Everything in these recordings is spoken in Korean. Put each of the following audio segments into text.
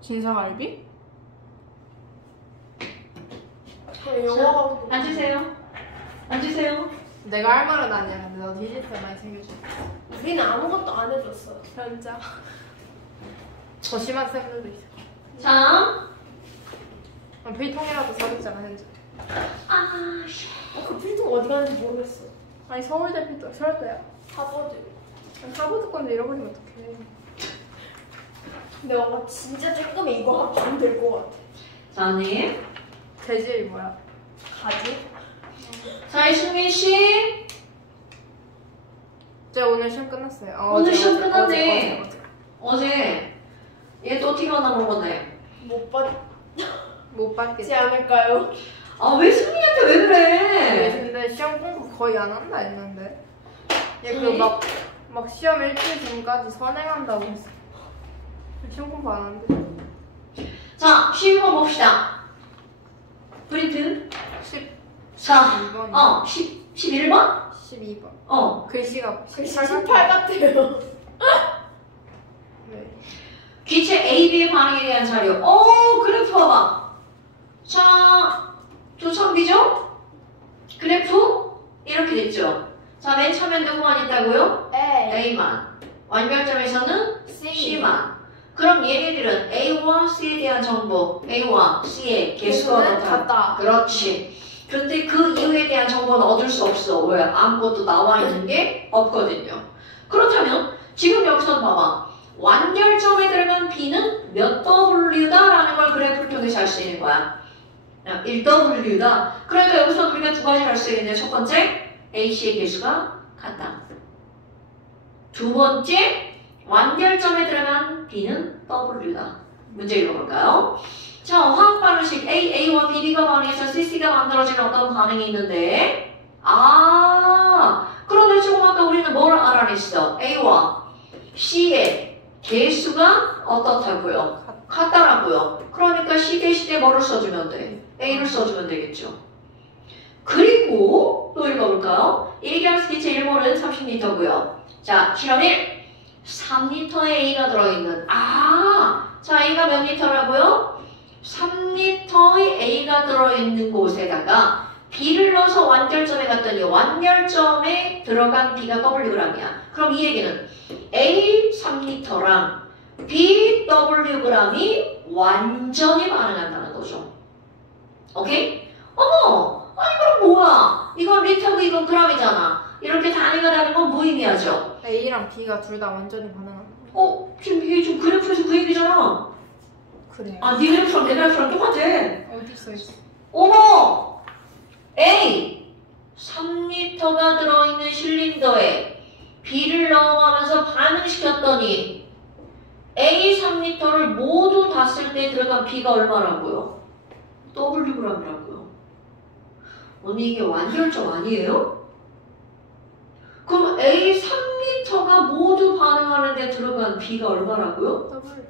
진사갈비? 영어가 앉으세요. 앉으세요. 내가 할 말은 아니야. 근데 너 디지털 많이 챙겨줘. 우리는 아무것도 안 해줬어. 현자. 더 심한 쌤들도 있어. 자. 필통이라도 사줬잖아, 현자. 그 필통 어디 갔는지 모르겠어. 아니, 서울대 필통, 서울대야. 하버드. 하버드 건데 잃어버리면 어떡해. 근데 뭔가 진짜 조금 이거 하면 될 것 같아. 자, 언니. 재질이 뭐야? 가지? 자, 이수민 씨. 제 오늘 시험 끝났어요. 오늘 시험 끝났네. 어제. 어제. 얘 또 티가 나온 건데. 못 받지 못 받겠지. 않을까요? 아, 왜 수민이한테 왜 그래? 근데 시험 공부 거의 안 한다 했는데. 얘 응? 막 시험 일주일 전까지 선행한다고 했어. 시험 공부 안 한대. 자, 12번 봅시다. 프린트. 12번. 11번? 12번. 글씨가 글씨 18 같아요. 네. 기체 AB의 반응에 대한 자료. 그래프 봐봐. 자, 조선비죠? 그래프 이렇게 됐죠. 자, 맨 처음엔 누구만 있다고요? A만. 완결점에서는 C만. 그럼 얘네들은 A와 C에 대한 정보, A와 C의 개수가 같다. 그렇지. 근데 그 이유에 대한 정보는 얻을 수 없어. 왜? 아무것도 나와 있는 게 없거든요. 그렇다면 지금 여기서 봐봐. 완결점에 들어간 B는 몇 W다? 라는 걸 그래프를 통해서 알 수 있는 거야. 1W다. 그러니까 여기서 우리가 두 가지를 알 수 있는데 첫 번째, AC의 개수가 같다. 두 번째, 완결점에 들어간 B는 W다. 문제 읽어볼까요? 자, 화학 반응식 A와 BB가 반응해서 CC가 만들어지는 어떤 반응이 있는데 그런데 지금 아까 우리는 뭘 알아냈어? A와 C의 개수가 어떻다고요? 같다라고요. 그러니까 C 대신에 뭐를 써주면 돼? A를 써주면 되겠죠. 그리고 또 읽어볼까요? 1기압 기체 1몰은 30리터고요. 자, 실험 1. 3리터의 A가 들어있는 자, A가 몇 리터라고요? 3리터의 A가 들어있는 곳에다가 B를 넣어서 완결점에 갔더니 완결점에 들어간 B가 Wg이야. 그럼 이 얘기는 A 3리터랑 B Wg이 완전히 반응한다는 거죠. 오케이? 아니 그럼 뭐야? 이건 리터고 이건 그램이잖아. 이렇게 단위가 다른 건 무의미하죠. A랑 B가 둘 다 완전히 반응한다. 지금 이게 좀 그래프에서 그 얘기잖아. 그래요. 네 그래프랑 내 그래프랑 똑같아. 어디 써있어? A 3리터가 들어있는 실린더에 B를 넣어가면서 반응시켰더니 A 3리터를 모두 다 쓸 때 들어간 B가 얼마라고요? Wg라고요. 언니 이게 완결점 아니에요? 그럼 A 3리터가 모두 반응하는데 들어간 B가 얼마라고요? 더블.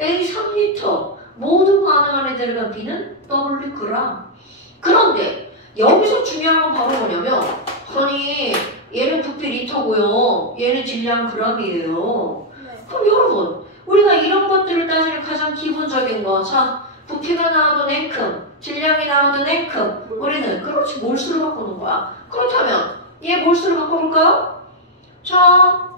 A 3리터 모두 반응하는 데 들어간 B는 Wg. 그런데 여기서 중요한 건 바로 뭐냐면 아니 얘는 부피 리터고요. 얘는 질량 g이에요. 네. 그럼 여러분 우리가 이런 것들을 따지는 가장 기본적인 거 자, 부피가 나와도 냉큼 질량이 나와도 냉큼 우리는 그렇지 몰수로 바꾸는 거야. 그렇다면 얘 몰수로 바꿔볼까요? 자,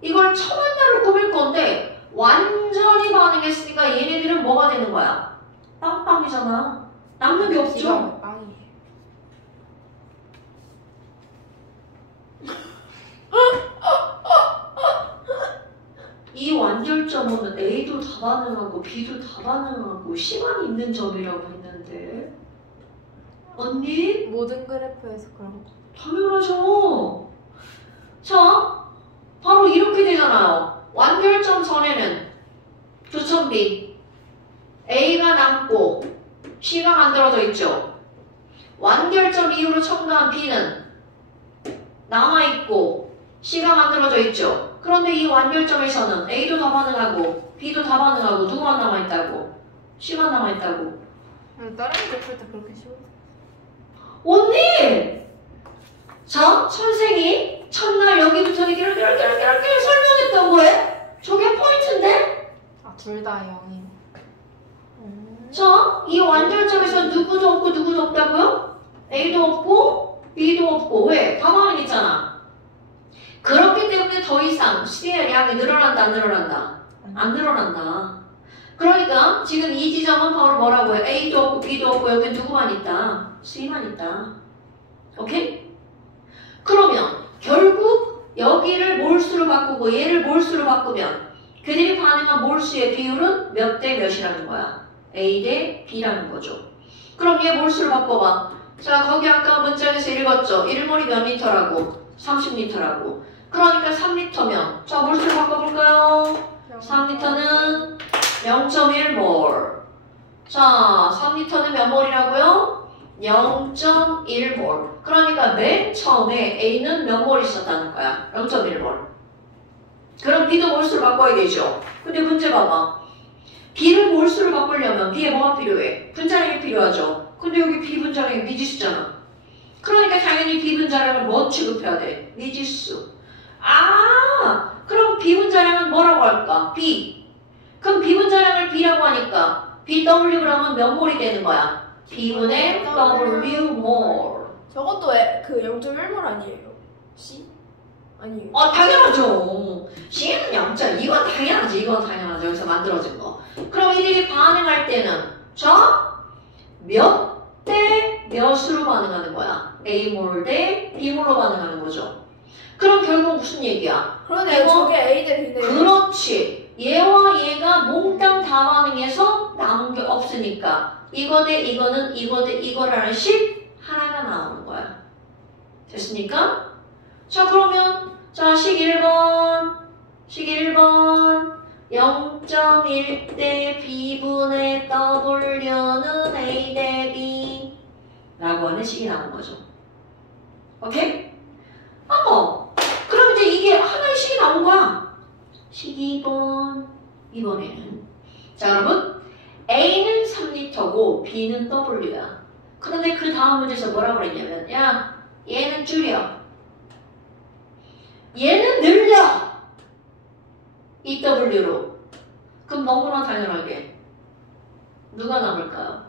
이걸 천원야로 꾸밀 건데 완전히 반응했으니까 얘네들은 뭐가 되는 거야? 빵빵이잖아. 남는 게 없죠? 빵이에요. 이 완결점은 A도 다 반응하고 B도 다 반응하고 C만 있는 점이라고 했는데 언니? 모든 그래프에서 그런 거. 당연하죠. 자, 바로 이렇게 되잖아요. 완결점 전에는 두천비 A가 남고 C가 만들어져 있죠. 완결점 이후로 첨가한 B는 남아있고 C가 만들어져 있죠. 그런데 이 완결점에서는 A도 다 반응하고 B도 다 반응하고 누구만 남아있다고? C만 남아있다고. 다른 데 풀 때 그렇게 쉬워. 언니! 자, 선생이 첫날 여기부터 이렇게 설명했던 거에 저게 포인트인데? 아, 둘 다 0이. 자, 이 완전점에서 누구도 없고 누구도 없다고요? A도 없고 B도 없고. 왜? 가만히 있잖아. 그렇기 때문에 더 이상 수의 양이 늘어난다 안 늘어난다? 안 늘어난다. 그러니까 지금 이 지점은 바로 뭐라고 해요? A도 없고 B도 없고 여기 누구만 있다? C만 있다. 오케이? 그러면 결국 여기를 몰수로 바꾸고 얘를 몰수로 바꾸면 그들이 반응한 몰수의 비율은 몇 대 몇이라는 거야? A 대 B라는 거죠. 그럼 얘 몰수로 바꿔봐. 자, 거기 아까 문장에서 읽었죠? 1몰이 몇 리터라고? 30리터라고. 그러니까 3리터면 자, 몰수로 바꿔볼까요? 3리터는 0.1몰. 자, 3리터는 몇 몰이라고요? 0.1몰. 그러니까 맨 처음에 A는 몇 몰 있었다는 거야? 0.1몰. 그럼 B도 몰수로 바꿔야 되죠. 근데 문제 봐봐. B를 몰수로 바꾸려면 B에 뭐가 필요해? 분자량이 필요하죠. 근데 여기 B 분자량이 미지수잖아. 그러니까 당연히 B 분자량을 뭐 취급해야 돼? 미지수. 아, 그럼 B 분자량은 뭐라고 할까? B. 그럼 B 분자량을 B라고 하니까 BW를 하면 몇 몰이 되는 거야? B분의 W 몰. 저것도 그 0.1몰 아니에요? C? 아니에요. 당연하죠. C는 0.2. 이건 당연하지. 이건 당연하죠. 여기서 만들어진 거. 그럼 이들이 반응할 때는 자, 몇 대 몇으로 반응하는 거야? A몰 대 B몰로 반응하는 거죠. 그럼 결국 무슨 얘기야? 그러네. 저게 A 대 B네. 그렇지. 얘와 얘가 몽땅 다 반응해서 남은 게 없으니까 이거 대 이거는 이거 대 이거라는 식 하나가 나오는 거야. 됐습니까? 자, 그러면 자, 식 1번 0.1 대 B분의 W는 A 대 B 라고 하는 식이 나온 거죠. 오케이? 그럼 이제 이게 하나의 식이 나온 거야. 식 2번. 이번에는 자, 여러분 A는 3리터고 B는 W야. 그런데 그 다음 문제에서 뭐라고 그랬냐면 야, 얘는 줄여. 얘는 늘려. EW로. 그럼 너무나 당연하게 누가 남을까요?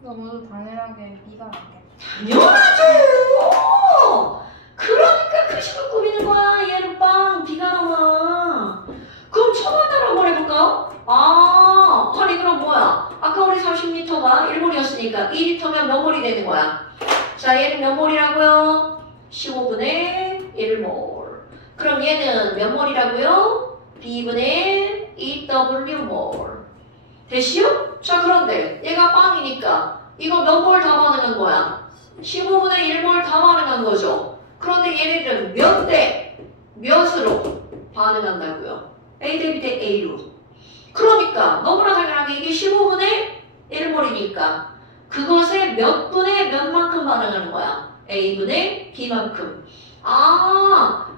너무 당연하게 B가 낫겠다. 당연하죠. 그러니까 그 식을 꾸미는 거야. 얘는 빵 B가 나와. 그럼 처음으로 한번 해볼까요? 아니 그럼 뭐야? 아까 우리 30리터가 1몰이었으니까 2리터면 몇 몰이 되는 거야? 자, 얘는 몇 몰이라고요? 15분의 1몰. 그럼 얘는 몇 몰이라고요? B분의 2W몰. 됐시요? 자, 그런데 얘가 빵이니까 이거 몇 몰 다 반응한 거야? 15분의 1몰 다 반응한 거죠. 그런데 얘네들은 몇 대 몇으로 반응한다고요? A 대 B 대 A로. 그러니까 너무나 당연하게 이게 15분의 1몰이니까 그것의 몇 분의 몇만큼 반응하는 거야? A분의 B만큼.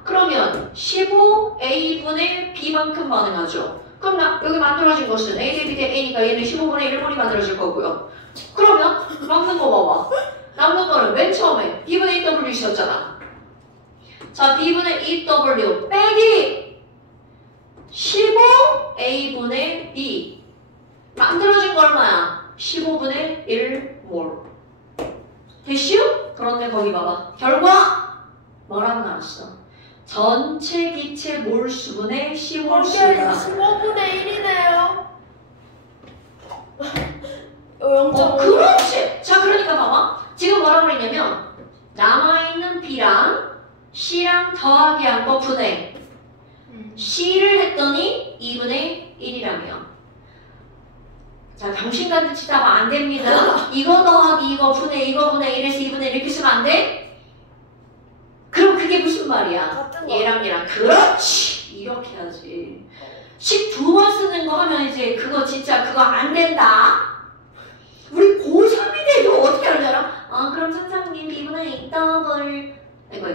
그러면 15A분의 B만큼 반응하죠. 그럼 여기 만들어진 것은 A 대 B 대 A니까 얘는 15분의 1몰이 만들어질 거고요. 그러면 남는 거 봐봐. 남는 거는 맨 처음에 B분의 2W 있었잖아. 자, B분의 2W 빼기 15A분의 B. 만들어진 거 얼마야? 15분의 1몰. 됐슈? 그런데 거기 봐봐. 결과 뭐라고 나왔어? 전체 기체 몰수분의 C몰수가 15분의 1이네요. 0.5. 그렇지. 자, 그러니까 봐봐. 지금 뭐라고 그랬냐면 남아있는 B랑 C랑 더하기 한 거 분해. C를 했더니 2분의 1이라며. 자, 당신같은 치다 하면 안 됩니다. 이거 더하기 이거 분해 이거 분해 1에서 2분의 1 이렇게 쓰면 안 돼? 그럼 그게 무슨 말이야? 같은 거. 얘랑 얘랑. 그렇지. 이렇게 하지. 식 두 번 쓰는 거 하면 이제 그거 진짜 그거 안 된다. 우리 고3이 돼도 어떻게 알잖아? 그럼 선생님 B분의 2W 이거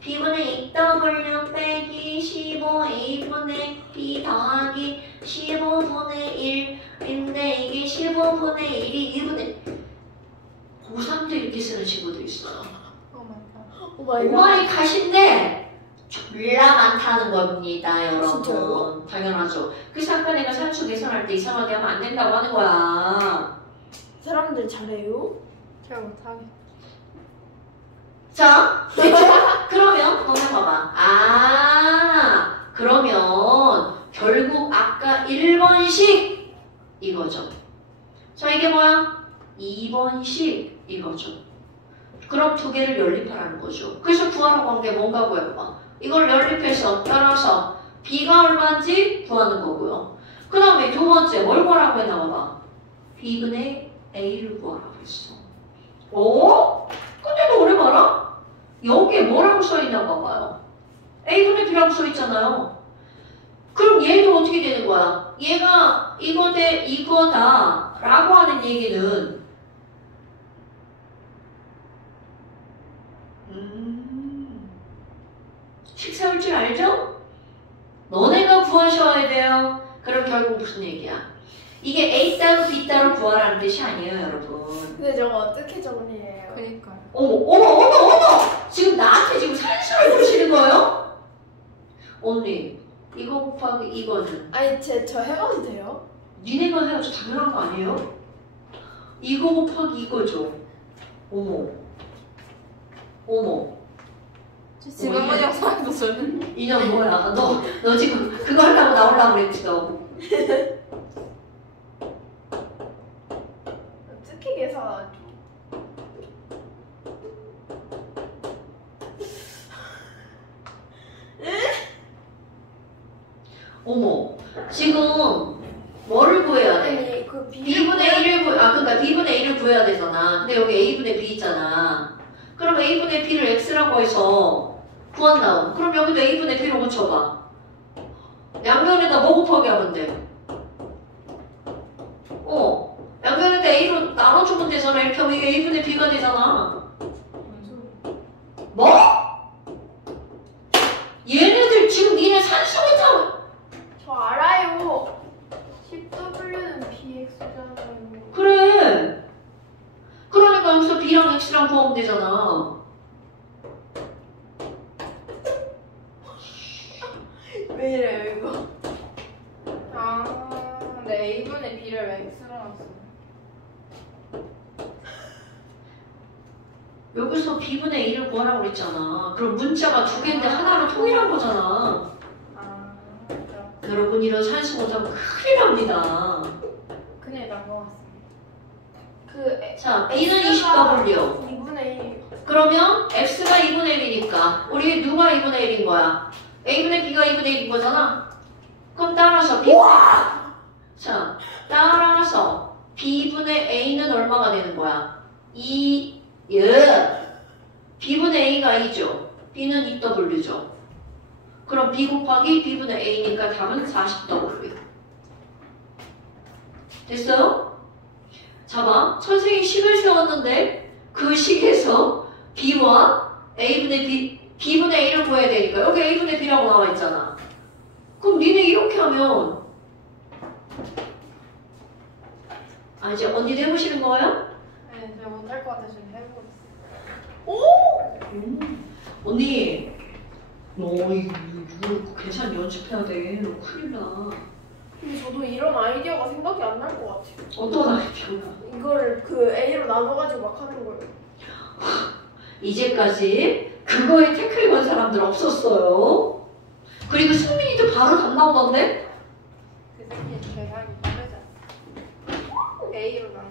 B분의 2W 빼기 15A분의 B 더하기 15분의 1인데 이게 15분의 1이 2분의 고3도 이렇게 쓰는 친구도 있어요. 오 마이 갓. 오마이 갓인데 졸라 많다는 겁니다, 여러분. 진짜요? 당연하죠. 그래서 아까 내가 산수 계산할 때 이상하게 하면 안 된다고 하는 거야. 사람들 잘해요? 제가 못하게. 자, 됐죠? 그러면 넘어가봐. 그러면 결국 아까 1번식 이거죠. 자, 이게 뭐야? 2번식 이거죠. 그럼 두 개를 연립하라는 거죠. 그래서 구하라고 한 게 뭔가 구해봐. 이걸 연립해서 따라서 b가 얼마인지 구하는 거고요. 그 다음에 두 번째 뭘 구하라고 했나 봐봐. b분의 a를 구하라고 했어. 오? 근데 너 오래 봐라? 여기에 뭐라고 써있나 봐봐요. a분의 b라고 써있잖아요. 그럼 얘도 어떻게 되는 거야? 얘가 이거 대 이거다 라고 하는 얘기는 식사할 줄 알죠? 너네가 구하셔야 돼요. 그럼 결국 무슨 얘기야? 이게 A 따로 B 따로 구하라는 뜻이 아니에요, 여러분. 근데 저거 어떻게 정리해요? 그니까요. 어머! 지금 나한테 지금 산수를 보시는 거예요? 언니, 이거 곱하기 이거는 아니 저 해봐도 돼요? 니네가 해야지 당연한 거 아니에요? 이거 곱하기 이거죠. 어머. 지금 이게- 영상에서 저는 이년 뭐야? 너 지금 그거 하려고 나오려고 그랬지 너. 어떻게 계산하죠? 어머. 지금 뭐를 구해야 돼? 아니 그 b분의 1을 그러니까 b분의 1을 구해야 되잖아. 근데 여기 a분의 b 있잖아. 그럼 a분의 b를 x라고 해서 구한다고. 그럼 여기도 a분의 b로 고쳐봐. 양면에다 뭐 곱하기 하면 돼? 양면에다 a로 나눠주면 되잖아. 이렇게 하면 이게 a분의 b가 되잖아. 뭐? 얘네들 지금 니네 산수 못하고 저 알아요. 10W는 BX잖아요. 그래. 그러니까 여기서 b랑 x랑 구하면 되잖아. 왜 이래요 이거? 근데 A분의 B를 왜 X로 놨어? 여기서 b분의 1을 구하라고 그랬잖아. 그럼 문자가 두 개인데 하나로 통일한 거잖아. 그렇죠. 여러분 이런 산수 못하면 큰일 납니다. 큰일 난것 같습니다. 자, b는 20W. 2분의 1. 그러면 x가 2분의 1이니까 우리 누가 2분의 1인 거야? a분의 b가 2분의 1인 거잖아. 그럼 따라서 b 자, 따라서 b분의 a는 얼마가 되는 거야? 2 b분의 a가 2죠. b는 2w죠. 그럼 b 곱하기 b분의 a니까 답은 40w. 됐어요? 자봐, 선생님이 식을 세웠는데 그 식에서 b와 b분의 a를 구해야 되니까 여기 a분의 b라고 나와 있잖아. 그럼 니네 이렇게 하면 이제 언니도 해보시는 거예요? 네, 제가 못할 것 같아서 지금 해보고 있어요. 언니 너 이거 계산 연습해야 돼. 너 큰일 나. 근데 저도 이런 아이디어가 생각이 안 날 것 같아요. 어떤 아이디어가? 이거를 그 A로 나눠가지고 막 하는 거예요. 이제까지 그거에 태클 건 사람들 없었어요. 그리고 승민이도 바로 답 나오던데? 그 새끼 계산이 빠르잖아. A로 나눠.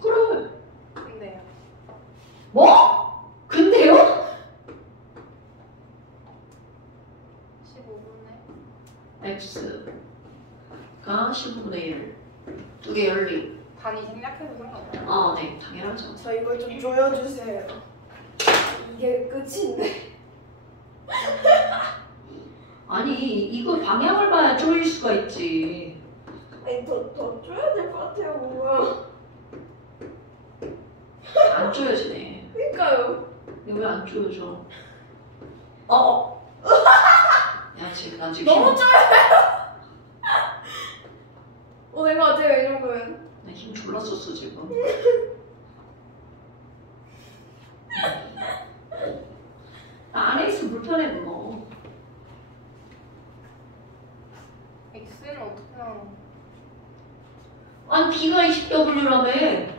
그래. 근데요. 뭐? 근데요? 15분에 x가 15분의 1. 두 개 열리. 단위 생략해도 상관없어요. 네, 당연하죠. 저 이걸 좀 조여주세요. 이게 끝인데. 아니, 이거 방향을 봐야 쪼일 수가 있지. 아니 더 줘야 될 것 같아요 뭔가. 안 쪼여지네. 그러니까요. 이거 왜 안 쪼여져? 야, 지금 나 지금 너무 쪼여요. 된 것 같아요 이 정도면. 힘 불렀었어 지금. 나 안에 있으면 불편해 그거. X는 어떻게 나오는 거야? 아니 B가 20W라며.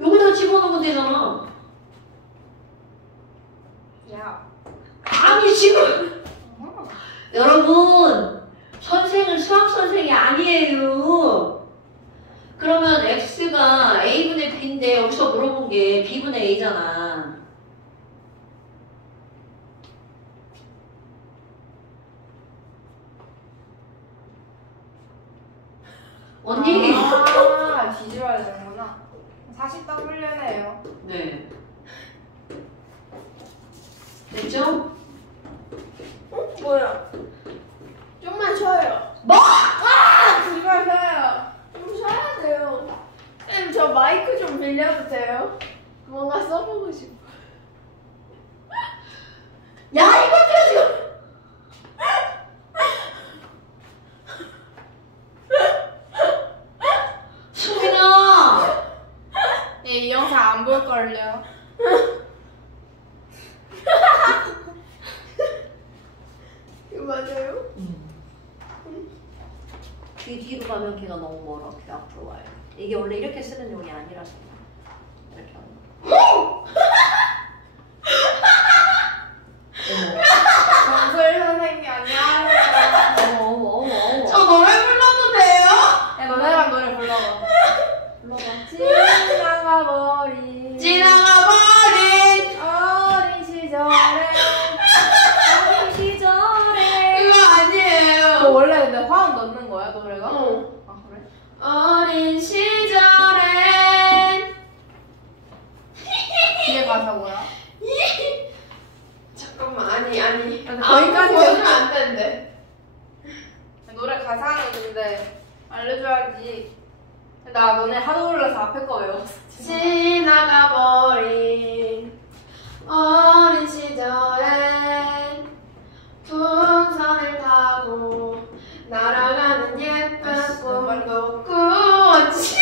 여기다 집어넣으면 되잖아. 야. 아니 지금 어. 여러분 선생은 수학 선생이 아니에요. 그러면 X가 A분의 B인데 여기서 물어본 게 B분의 A잖아. 언니. 아, 뒤집어야 되는구나. 40W네요. 네. 됐죠? 뭐야? 좀만 쉬어요. 뒤집어야 돼요. 좀 쉬어야 돼요. 쌤, 저 마이크 좀 빌려도 돼요? 뭔가 써보고 싶어. 야 이거 지금. 수민아. 이 영상 안 볼걸요. 이거 맞아요? 귀 뒤로 가면 귀가 너무 멀어. 귀 앞으로 와요. 이게 원래 이렇게 쓰는 용이 아니라서 이렇게 하는 거. 정소일 선생님 안녕하세요. 어머. 저 노래 불러도 돼요? 야, 너네랑 노래 불러봐. 불러봐. 지나가버린 지나가버린 어린 시절에 어린 시절에 이거 너 아니에요. 원래 근데 화음 넣는 거야 노래가? 응. 아 그래? 어린 시절엔 뒤에 가사고야? 잠깐만 아니 근데 거기까지 보여주면 안 되는데. 노래 가사는 근데 알려줘야지. 나 너네 하도 불러서 앞에 거 외웠어. 지나가버린 어린 시절엔 풍선을 타고 날아가는 예쁜 아이씨, 꿈도 꾸었지.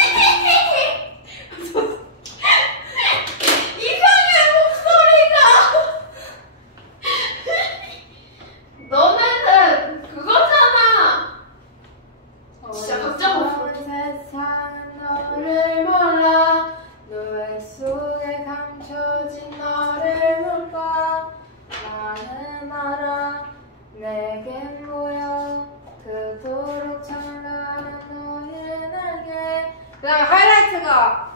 이상해 목소리가. 너네는 그거잖아. 진짜 각자 목소리. 세상은 너를 몰라 노래 속에 감춰진 너를 몰라. 나는 알아 내겐 보여 그토록 찬란한 너의 날개. 그 다음에 하이라이트가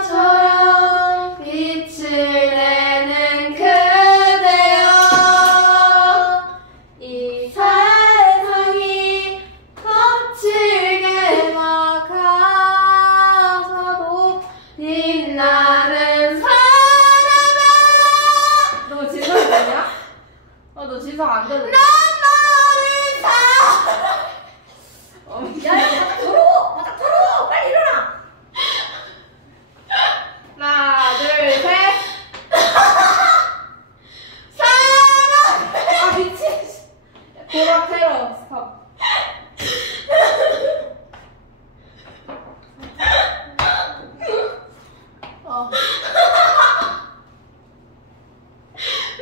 태양처럼 빛을 내는 그대여 이 세상이 거칠게 막아서도 빛나는 사람아 너 지성 되냐? 너 지성 안 되는데. 난 너를 사랑해. 야야 바닥 털어. 바닥 털어. 빨리 일어나. 하나 둘 셋. 사랑해. 아 미친. 고라 테러 스톱.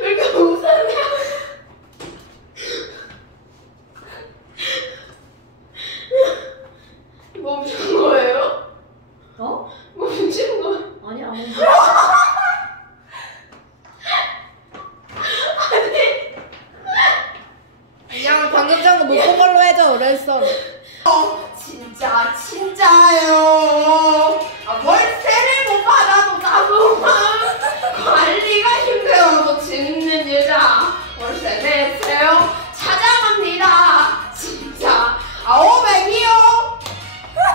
왜 이렇게 웃었냐? 멈춘 거예요? 어? 멈춘 거. 아니 아무. 그냥 방금 전에 못 본 걸로 해줘 그랬어. 진짜요. 월세를 못 받아도 나도만 관리가 힘들어도 짓는 여자 월세 내세요. 찾아갑니다. 진짜 500이요.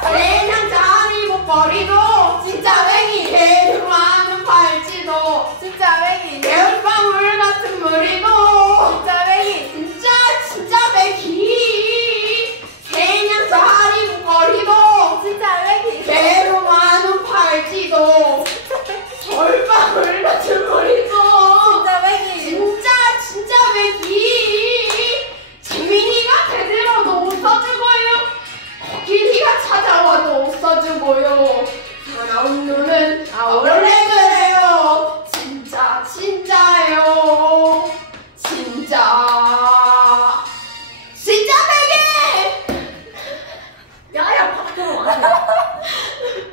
그냥 자리 못 버리고 진짜 맹이 개를 많은 팔찌도 진짜 맥이. 개울방울 같은 무리도 진짜 맥이. 진짜 맥이 그냥 자리 못 버리고 진짜 맥이. 배로 많은 팔찌도 돌방울 같은 머리도 진짜 맥이. 진짜 맥이 재민이가 대들어도 웃어주고요 코끼리가 찾아와도 원누는 아, 원래 그래요. 진짜예요. 진짜 베개. 야야 밖으로 와.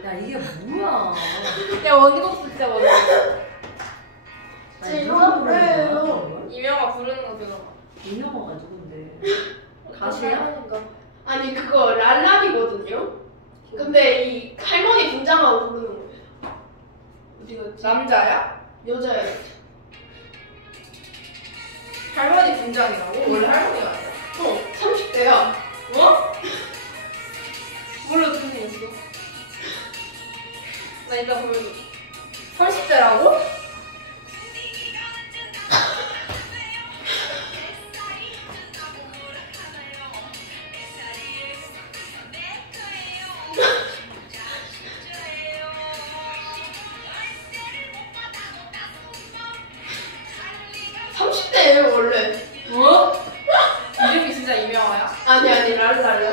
야 이게 뭐야? 야, 원곡 진짜 원곡. 진짜예요. 이명아 부르는 거 들어봐. 이명호가 누군데? 가수야? 아니 그거 랄랄이거든요. 근데 이 할머니 분장하고 부르는 거예요. 어디 갔지? 남자야? 여자예요. 할머니 분장이라고? 원래 할머니가 아니야? 30대야. 뭐? 뭘로 생겼어? 나 이따 보여줘. 30대라고? 예요 원래. 뭐? 이름이 진짜 이명아야? 아니 랄랄라.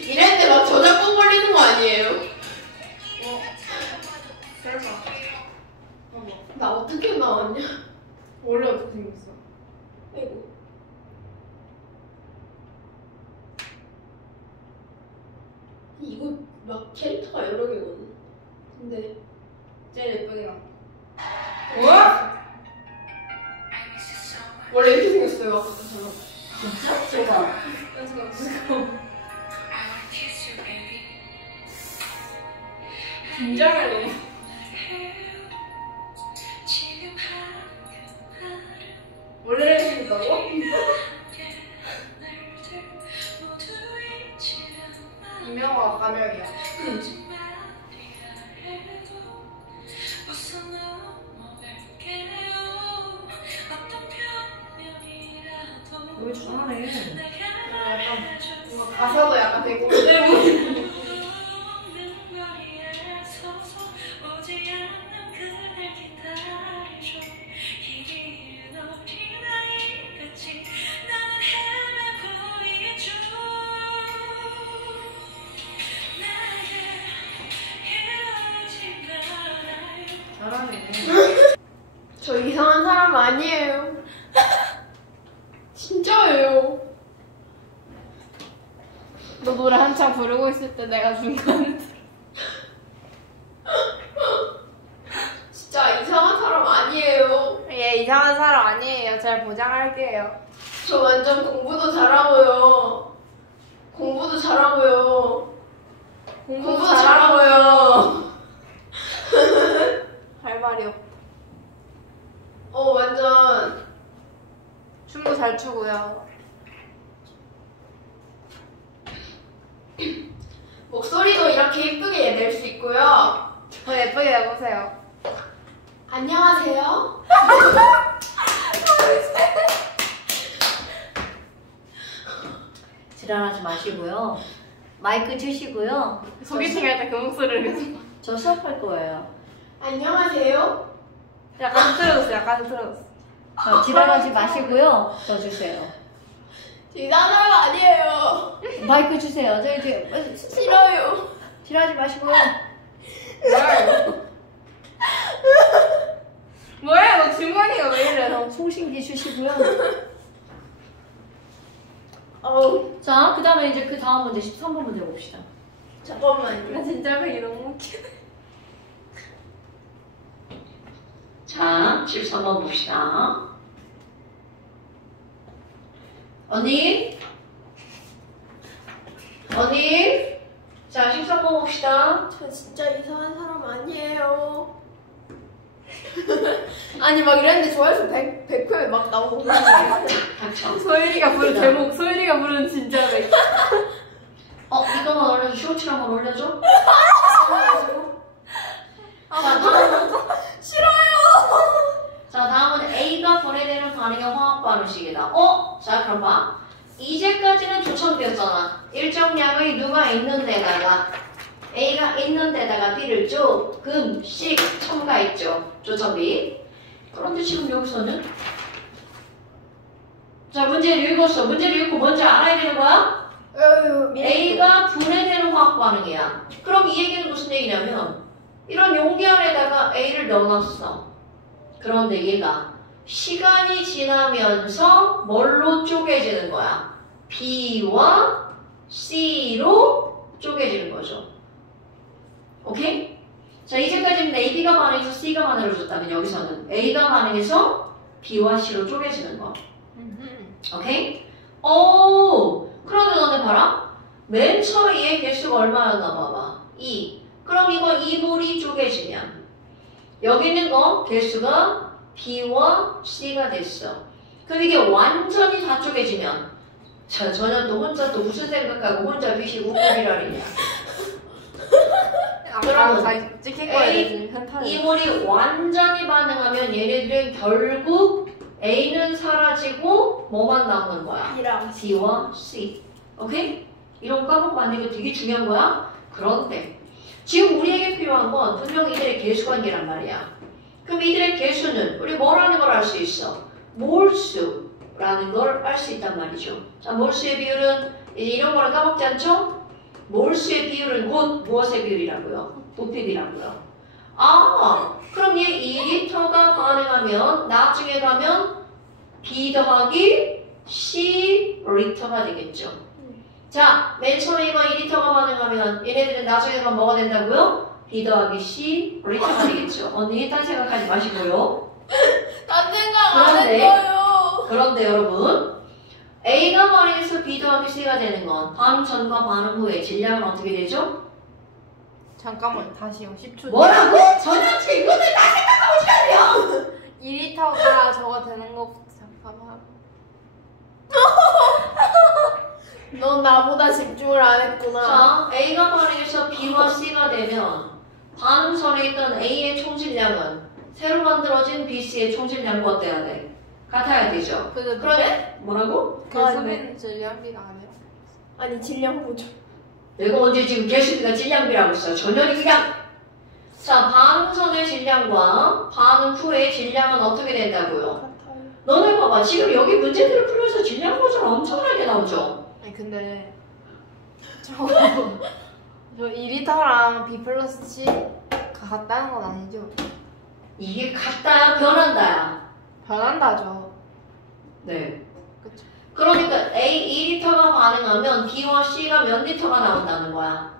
이럴 때 막 저작권 걸리는 거 아니에요? 설마. 나 어떻게 나왔냐? 원래 어떻게 생겼어? 아이고. 이거 막 캐릭터가 여러 개거든. 근데 제일 예쁘게 나와. 뭐? 원래 이렇게 생겼어요. 아까 그처럼. 진짜? 제가 잠깐만. 긴장을 너무. 원래 이렇게 생겼다고? 이명아 가명이야. 왜 잘하네. 약간 뭔가 가사도 약간 되게 꼰대 잘하네. 저 이상한 사람 아니에요. 진짜예요. 너 노래 한창 부르고 있을 때 내가 중간에 진짜 이상한 사람 아니에요. 얘 이상한 사람 아니에요. 잘 보장할게요. 저 완전 공부도 잘하고요. 공부도 잘하고요. 할 말이 없다. 완전 춤도 잘 추고요. 목소리도 이렇게 예쁘게 낼 수 있고요. 더 예쁘게 내보세요. 안녕하세요. 지랄하지 마시고요. 마이크 치시고요. 소개팅 할 때 그 목소리를 계속. 저 수업할 거예요. 안녕하세요. 약간 틀어졌어. 지랄하지 마시고요. 저 주세요. 이상한 사람 아니에요. 마이크 주세요. 저희 싫어요. 지랄하지 마시고요. 뭐야 이거? 뭐야 너 주머니가 왜 이래? 너. 송신기 주시고요. 자, 그 다음에 이제 그 다음 문제 13번 문제 봅시다. 잠깐만요. 나 진짜 배기 너무 웃기네. 자, 13번 봅시다. 언니? 자, 13번 봅시다. 저 진짜 이상한 사람 아니에요. 아니 막 이랬는데 조회수 100회 막 나오고 닥쳐. 소율이가 부른 제목, 소율이가 부른 진짜 배기. 이거만 올려줘. 쇼츠를 한번 올려줘. 싫어요. 자, 다음은 A가 분해되는 반응형 화학 반응식이다. 자, 그럼 봐. 이제까지는 조청되었잖아. 일정량의 누가 있는 데다가 A가 있는 데다가 B를 조금씩 첨가했죠. 조점비. 그런데 지금 여기서는 자, 문제를 읽었어. 문제를 읽고 먼저 알아야 되는 거야? A가 분해되는 화학 반응이야. 그럼 이 얘기는 무슨 얘기냐면 이런 용기 안에다가 A를 넣어놨어. 그런데 얘가 시간이 지나면서 뭘로 쪼개지는 거야? B와 C로 쪼개지는 거죠. 오케이? 자, 이제까지는 AB가 반응해서 C가 만들어졌다면 여기서는 A가 반응해서 B와 C로 쪼개지는 거. 오케이? 그런데 너네 봐라. 맨 처음에 얘 개수가 얼마였나 봐봐. 2. 그럼 이거 2몰이 쪼개지면 여기 있는 거 개수가 B와 C가 됐어. 그럼 이게 완전히 다 쪼개지면 전혀 또 혼자 또 무슨 생각하고 혼자 비시고 꾸리라리냐. 아까 다 찍힌 거야. 이몰이 완전히 반응하면 얘네들은 결국 A는 사라지고 뭐만 남는 거야? B와 C. 오케이? 이런 거 까먹고 만드는 게 되게 중요한 거야. 그런데 지금 우리에게 필요한 건 분명 이들의 개수관계란 말이야. 그럼 이들의 개수는 우리 뭐라는 걸 알 수 있어? 몰수라는 걸 알 수 있단 말이죠. 자, 몰수의 비율은 이제 이런 거를 까먹지 않죠? 몰수의 비율은 곧 무엇의 비율이라고요? 부피비라고요. 그럼 얘 2리터가 반응하면 나중에 가면 B 더하기 C 리터가 되겠죠. 자, 맨 처음에 이거 2리터가 반응하면 얘네들은 나중에 가면 뭐가 된다고요? B 더하기 C 리터가 되겠죠. 언니 딴 생각하지 마시고요. 딴 생각 안 했어요. 그런데 여러분 A가 반응해서 B 더하기 C가 되는 건 반응 전과 반응 후에 질량은 어떻게 되죠? 잠깐만 다시요. 10초. 뭐라고? 전현치 이거는 다 생각하고 있어야 돼요. 2리터가 저거 되는 거부터 잠깐만. 넌 나보다 집중을 안 했구나. 자, A가 반응해서 B와 C가 되면 반응선에 있던 A의 총질량은 새로 만들어진 B, C의 총질량과 어때야 돼? 같아야 되죠. 그런데 뭐라고? 그 선배는 질량비가 아니라. 아니 질량 보죠. 내가 언제 지금 개수비가 질량비라고 했어. 전현이 그냥. 자, 반응선의 질량과 반응 후의 질량은 어떻게 된다고요? 너네 봐봐. 지금 여기 문제들을 풀면서 질량 보존 엄청나게 나오죠? 아니 근데 저 2리터랑 B 플러스 C가 같다는 건 아니죠? 이게 같다야 변한다야? 변한다죠. 네. 그쵸. 그러니까 A 2리터가 반응하면 B와 C가 몇 리터가 나온다는 거야?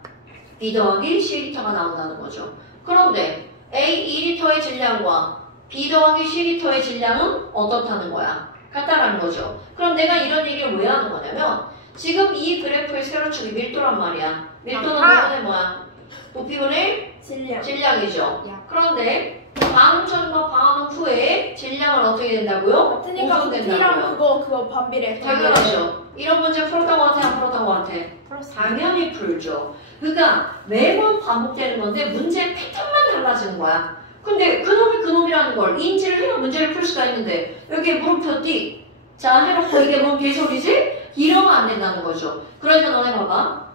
B 더하기 C 리터가 나온다는 거죠. 그런데 A 2리터의 질량과 B 더하기 C 리터의 질량은 어떻다는 거야? 같다라는 거죠. 그럼 내가 이런 얘기를 왜 하는 거냐면 지금 이 그래프의 세로축이 밀도란 말이야. 밀도는 부분의 뭐야? 부피분의 질량이죠. 야. 그런데 반응 전과 반응 후에 질량은 어떻게 된다고요? 그러니까 부피랑 그거 반비례. 당연하죠. 이런 문제 풀었다고 한테 안 풀었다고 한테? 당연히 풀죠. 그러니까 매번 반복되는 건데 문제 패턴만 달라지는 거야. 근데 그놈이 그놈이라는 걸 인지를 해야 문제를 풀 수가 있는데 여기에 물음표 띄. 자, 해놓고 이게 뭔 개소리지? 이러면 안 된다는 거죠. 그러니까 너네 봐봐.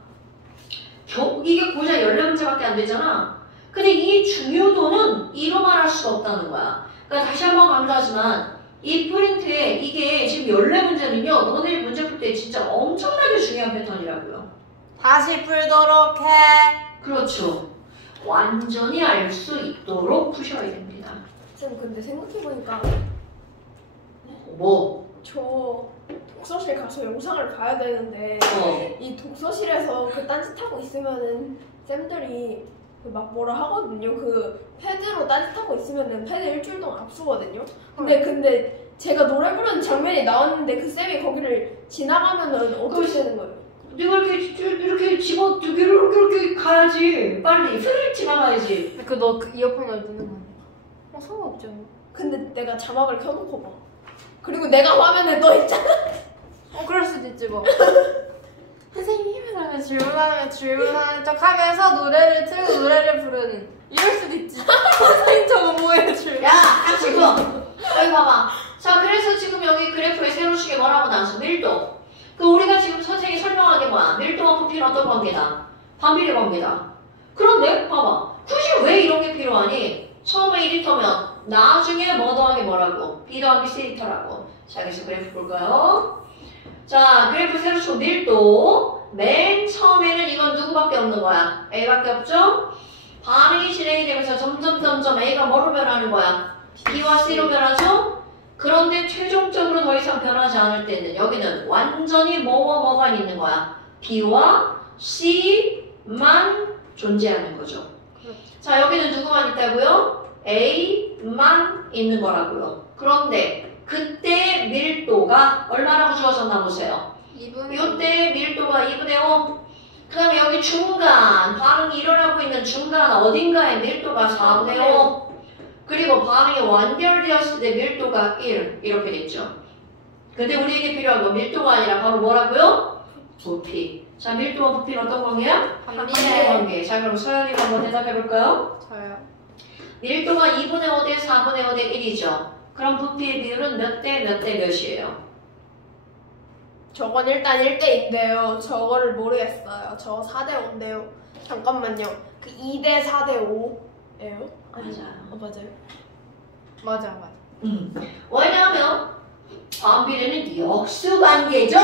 이게 고작 14문제밖에 안 되잖아. 근데 이 중요도는 이로 말할 수가 없다는 거야. 그러니까 다시 한번 강조하지만 이 프린트에 이게 지금 14문제는요. 너네 문제 풀 때 진짜 엄청나게 중요한 패턴이라고요. 다시 풀도록 해. 그렇죠. 완전히 알 수 있도록 푸셔야 됩니다. 쌤 근데 생각해보니까 뭐? 저 독서실 가서 영상을 봐야 되는데 이 독서실에서 그 딴짓하고 있으면은 쌤들이 막 뭐라 하거든요. 그 패드로 딴짓하고 있으면은 패드 일주일 동안 압수거든요. 근데 제가 노래 부르는 장면이 나왔는데 그 쌤이 거기를 지나가면은 어떻게 되는 거예요? 네가 이렇게 집어 이렇게 가야지. 빨리 스르륵 지나가야지. 그 너 그 이어폰을 듣는 거 아니야? 상관없죠. 근데 내가 자막을 켜놓고 봐. 그리고 내가 화면에 떠 있잖아. 그럴 수도 있지 뭐. 선생님이라면 질문하는 척 하면서 노래를 틀고 노래를 부르는 이럴 수도 있지. 선생님 저거 뭐예요 질문. 야, 지금 여기 봐봐. 자, 그래서 지금 여기 그래프의 세로축에 뭐라고 나왔어? 밀도. 그 우리가 지금 선생님이 설명한 게 뭐야? 밀도와 부피는 어떤 관계다? 반비례 관계다. 나중에 뭐 더하기 뭐라고? B 더하기 C더라고. 자, 그래서 그래프 볼까요? 자, 그래프 세로축 밀도. 맨 처음에는 이건 누구밖에 없는 거야? A밖에 없죠? 반응이 진행이 되면서 점점 A가 뭐로 변하는 거야? B와 C로 변하죠? 그런데 최종적으로 더 이상 변하지 않을 때는 여기는 완전히 뭐와 뭐가 있는 거야? B와 C만 존재하는 거죠. 자, 여기는 누구만 있다고요? A만 있는 거라고요. 그런데 그때 밀도가 얼마라고 주어졌나 보세요. 2분의 이때 밀도가 2분의 5. 그 다음에 여기 중간, 반응이 일어나고 있는 중간 어딘가에 밀도가 4분의 5. 그리고 반응이 완결되었을 때 밀도가 1. 이렇게 됐죠. 근데 우리에게 필요한 건 밀도가 아니라 바로 뭐라고요? 부피. 자, 밀도와 부피는 어떤 관계야? 반비례 관계. 자, 그럼 서연이가 한번 대답해볼까요? 저요. 밀도가 2분의 5 대 4분의 5 대 1이죠. 그럼 부피의 비율은 몇 대 몇이에요? 저건 일단 1대2인데요. 저거를 모르겠어요. 저 4대5인데요. 잠깐만요. 그 2대 4대 5예요? 맞아요. 맞아요. 맞아. 왜냐하면 반비례는 역수관계죠.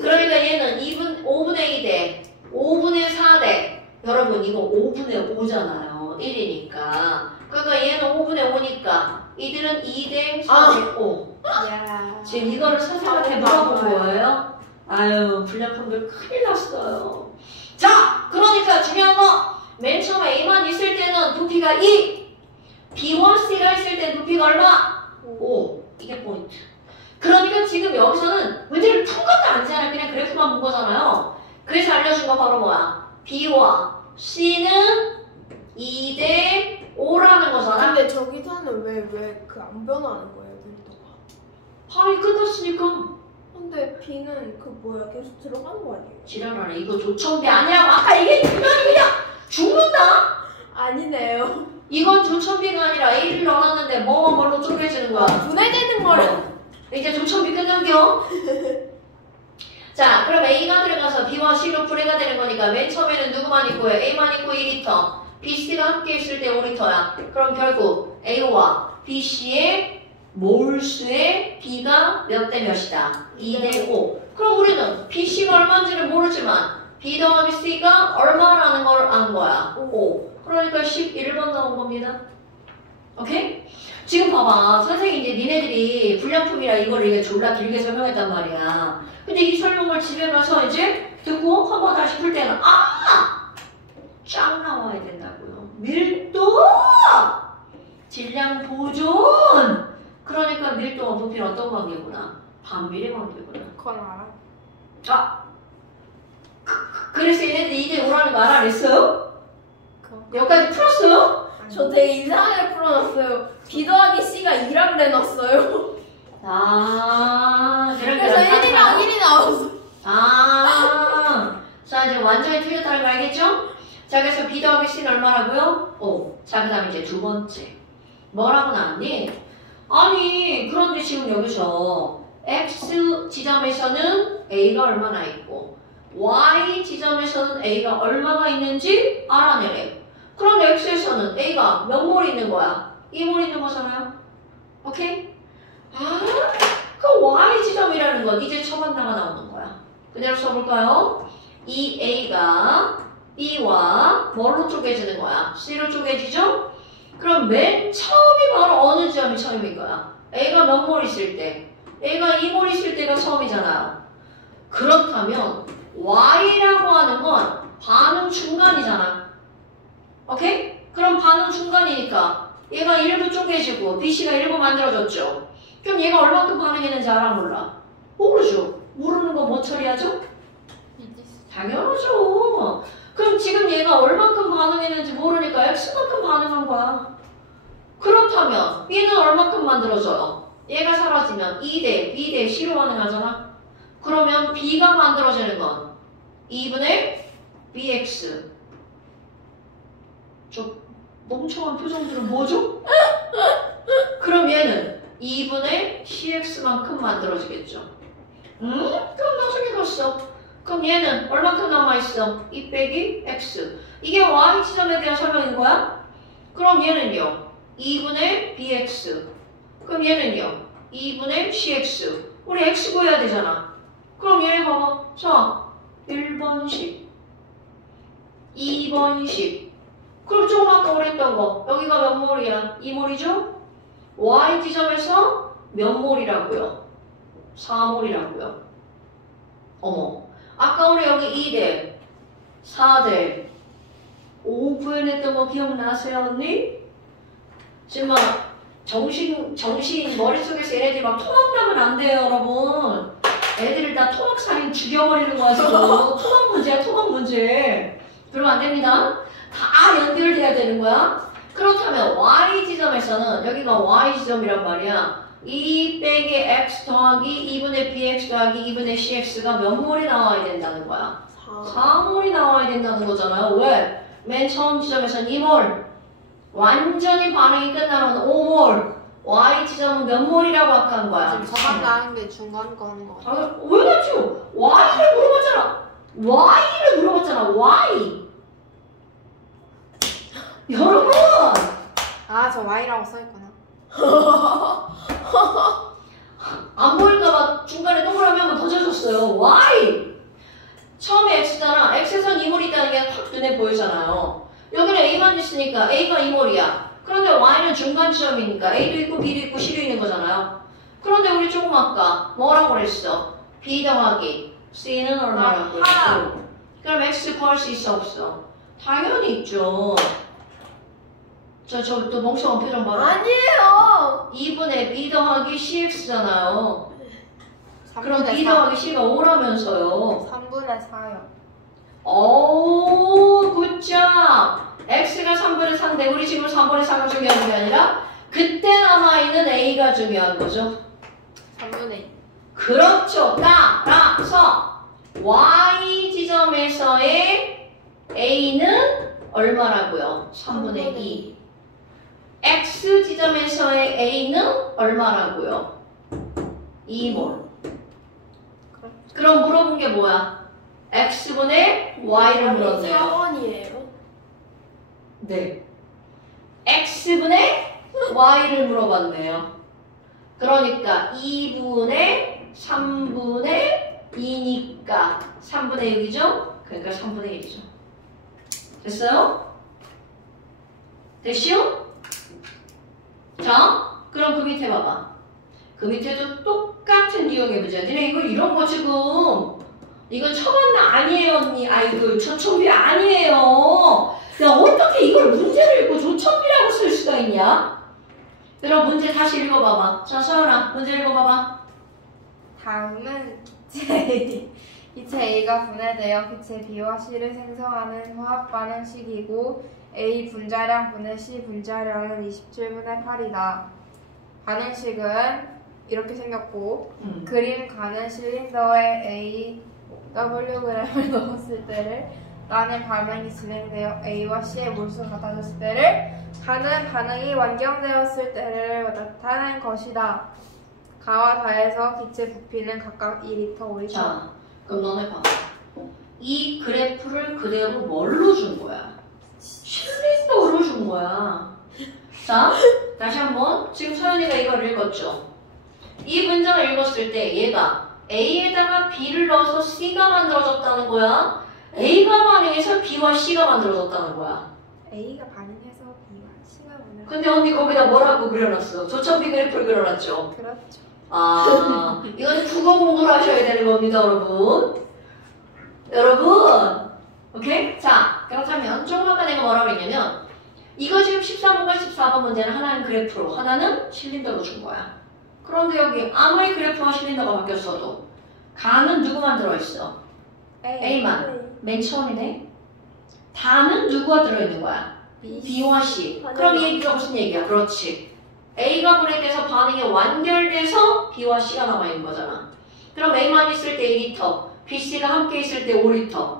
그러니까 얘는 5분의 2 대 5분의 4대 여러분 이거 5분의 5잖아요. 1이니까. 그러니까 얘는 5분의 5니까 이들은 2대 4대 5. 야. 지금 이거를 선생님한테 물어본 거예요? 아유, 불량품들 큰일 났어요. 자, 그러니까 중요한 거 맨 처음에 A만 있을 때는 부피가 2, B와 C가 있을 때 부피가 얼마? 5. 이게 포인트. 그러니까 지금 여기서는 문제를 푼 것도 아니잖아요. 그냥 그래프만 본 거잖아요. 그래서 알려준 거 바로 뭐야? B와 C는 2대 5라는 거잖아. 근데 저기서는 왜 그 안 변하는 거예요, 밀도가? 파이 끝났으니까. 근데 B는 그 뭐야 계속 들어가는 거 아니에요? 지랄하네. 이거 조청비 아니라고. 아까 이게 그냥 죽는다? 아니네요. 이건 조청비가 아니라 A를 넣어놨는데 뭐와 뭘로 쪼개지는 거야? 분해되는 거를. 이제 조청비 끝난겨? 자, 그럼 A가 들어가서 B와 C로 분해가 되는 거니까 맨 처음에는 누구만 있고요? A만 있고 2리터, B, C가 함께 있을 때 5리터야. 그럼 결국 A와 B, C의 몰수의 B가 몇 대 몇이다? 2대 5. 그럼 우리는 B, C가 얼마인지는 모르지만 B 더하기 C가 얼마라는 걸 안 거야. 5. 그러니까 11번 나온 겁니다. 오케이? 지금 봐봐. 선생님이 이제 니네들이 불량품이라 이걸 이게 졸라 길게 설명했단 말이야. 근데 이 설명을 집에 가서 이제 듣고 한번 다시 풀 때는 쫙 나와야 된다고요. 밀도! 질량 보존! 그러니까 밀도와 부피는 어떤 관계구나? 반비례 관계구나. 그건 알아. 그래서 얘네들이 2대 5라는 말 안 했어요? 여기까지 풀었어요? 저 되게 이상하게 풀어놨어요. B 더하기 C가 2라 그래놨어요. 그래서 1이랑 1이 나왔어. 자, 이제 완전히 틀렸다는 거 알겠죠? 자, 그래서 B 더하기 C는 얼마라고요? 5. 자, 그 다음에 이제 두 번째. 뭐라고 나왔니? 아니, 그런데 지금 여기서 X 지점에서는 A가 얼마나 있고 Y 지점에서는 A가 얼마나 있는지 알아내래. 그런데 X에서는 A가 몇 몰 있는 거야? 2몰 있는 거잖아요. 오케이? 그 Y 지점이라는 건 이제 처만나가 나오는 거야. 그대로 써볼까요? 이 A가 B와 뭘로 쪼개지는 거야? C로 쪼개지죠? 그럼 맨 처음이 바로 어느 지점이 처음인 거야? A가 몇 몰 있을 때? A가 2몰 있을 때가 처음이잖아요. 그렇다면 Y라고 하는 건 반응 중간이잖아. 오케이? 그럼 반응 중간이니까 얘가 일부 쪼개지고 BC가 일부 만들어졌죠. 그럼 얘가 얼마큼 반응했는지 알아 몰라? 모르죠. 모르는 거 뭐 처리하죠? 당연하죠. 그럼 지금 얘가 얼마큼 반응했는지 모르니까 X만큼 반응한 거야. 그렇다면 B는 얼마큼 만들어져요? 얘가 사라지면 2대 B 대 C로 반응하잖아. 그러면 B가 만들어지는 건 2분의 BX. 저 멍청한 표정들은 뭐죠? 그럼 얘는 2분의 CX만큼 만들어지겠죠. 그럼 나중에 갔어. 그럼 얘는 얼마큼 남아있어? 2 빼기 X. 이게 Y 지점에 대한 설명인 거야? 그럼 얘는요. 2분의 bx. 그럼 얘는요? 2분의 cx. 우리 x 구해야 되잖아. 그럼 얘 봐봐. 자, 1번식, 2번식. 그럼 조금 아까 그랬던 거. 여기가 몇 몰이야? 2몰이죠? y 지점에서 몇 몰이라고요? 4몰이라고요. 어머. 아까 우리 여기 2대, 4대, 5분 했던 거 기억나세요, 언니? 지금 막 정신 머릿속에서 얘네들이 막 토막나면 안 돼요, 여러분. 애들을 다 토막살인 죽여버리는 거야, 지금. 토막 문제야, 토막 문제. 그러면 안 됩니다. 다 연결돼야 되는 거야. 그렇다면 y 지점에서는 여기가 y 지점이란 말이야. 2 빼기 x 더하기 2분의 bx 더하기 2분의 cx가 몇 몰이 나와야 된다는 거야? 4몰이 나와야 된다는 거잖아요. 왜? 맨 처음 지점에서는 2몰. 완전히 반응이 끝나면 5몰. y 지점은 몇 몰이라고 아까 한 거야? 지금 저만 나는 게 중간 거 하는 거 같아. 왜 그렇죠? y를 물어봤잖아. y를 물어봤잖아. y. 여러분! 아, 저 Y라고 써있구나. 안 보일까봐 중간에 동그라미 한번 더 쳐줬어요. y! 처음에 x잖아. x에선 2몰이 있다는 게 탁 눈에 보이잖아요. 여기는 a만 있으니까 a가 2몰이야. 그런데 y는 중간 지점이니까 a도 있고 b도 있고 c도 있는 거잖아요. 그런데 우리 조금 아까 뭐라고 그랬어? b 더하기 c는 얼마라고 했고 그럼 x 구할 수 있어 없어? 당연히 있죠. 저 또 멍청한 표정 봐라. 아니에요. 2분의 b 더하기 cx잖아요. 그럼 3분의 b 4. 더하기 c가 5라면서요. 3분의 4요. 오, 굿잡! x가 3분의 4인데 우리 지금 3분의 4가 중요한 게 아니라 그때 남아있는 a가 중요한 거죠. 3분의 2. 그렇죠. 따라서 y 지점에서의 a는 얼마라고요? 3분의 2. x 지점에서의 a는 얼마라고요? 2몰. 그럼 물어본 게 뭐야? x분의 y를 물었네요. 4번이에요. 네. x분의 y를 물어봤네요. 그러니까 2분의 3분의 2니까 3분의 6이죠? 그러니까 3분의 1이죠. 됐어요? 됐시오? 자, 그럼 그 밑에 봐봐. 그 밑에도 똑같은 유형의 문제야. 니네 이런 거 지금 이거 처음은 아니에요, 언니. 아이고, 조천비 아니에요. 야, 어떻게 이걸 문제를 읽고 조천비라고 쓸 수가 있냐? 그럼 문제 다시 읽어봐봐. 자, 서연아, 문제 읽어봐봐. 다음은 기체 A가 분해되어 기체 B와 C를 생성하는 화학 반응식이고 A 분자량 분의 C 분자량은 27분의 8이다. 반응식은 이렇게 생겼고 그림 가는 실린더에 A Wg을 넣었을 때를 나는 반응이 진행되어 A와 C의 몰수가 같아졌을 때를 가는 반응이 완경되었을 때를 나타낸 것이다. 가와 다에서 기체 부피는 각각 2리터, 5리터. 자, 그럼 너네 봐봐. 이 그래프를 그대로 뭘로 준 거야? 실린더로 준 거야. 자, 다시 한번. 지금 서연이가 이걸 읽었죠? 이 문장을 읽었을 때 얘가 A에다가 B를 넣어서 C가 만들어졌다는 거야. A가 반응해서 B와 C가 만들어졌다는 거야. A가 반응해서 B와 C가 만들어. 근데 언니 거기다 뭐라고 그려놨어? 조천비 그래프를 그려놨죠? 그렇죠. 아, 이건 국어 공부를 하셔야 되는 겁니다, 여러분. 여러분! 오케이? 자, 그렇다면 조금 아까 내가 뭐라고 했냐면 이거 지금 13번과 14번 문제는 하나는 그래프로, 하나는 실린더로 준 거야. 그런데 여기 아무리 그래프와 실린더가 바뀌었어도 가는 누구만 들어있어? A만. 맨 처음이네. 다는 누구가 들어있는 거야? B와 C. 그럼 이 얘기가 무슨 얘기야? 그렇지. A가 분해돼서 반응이 완결돼서 B와 C가 남아있는 거잖아. 그럼 A만 있을 때 2리터, B, C가 함께 있을 때 5리터.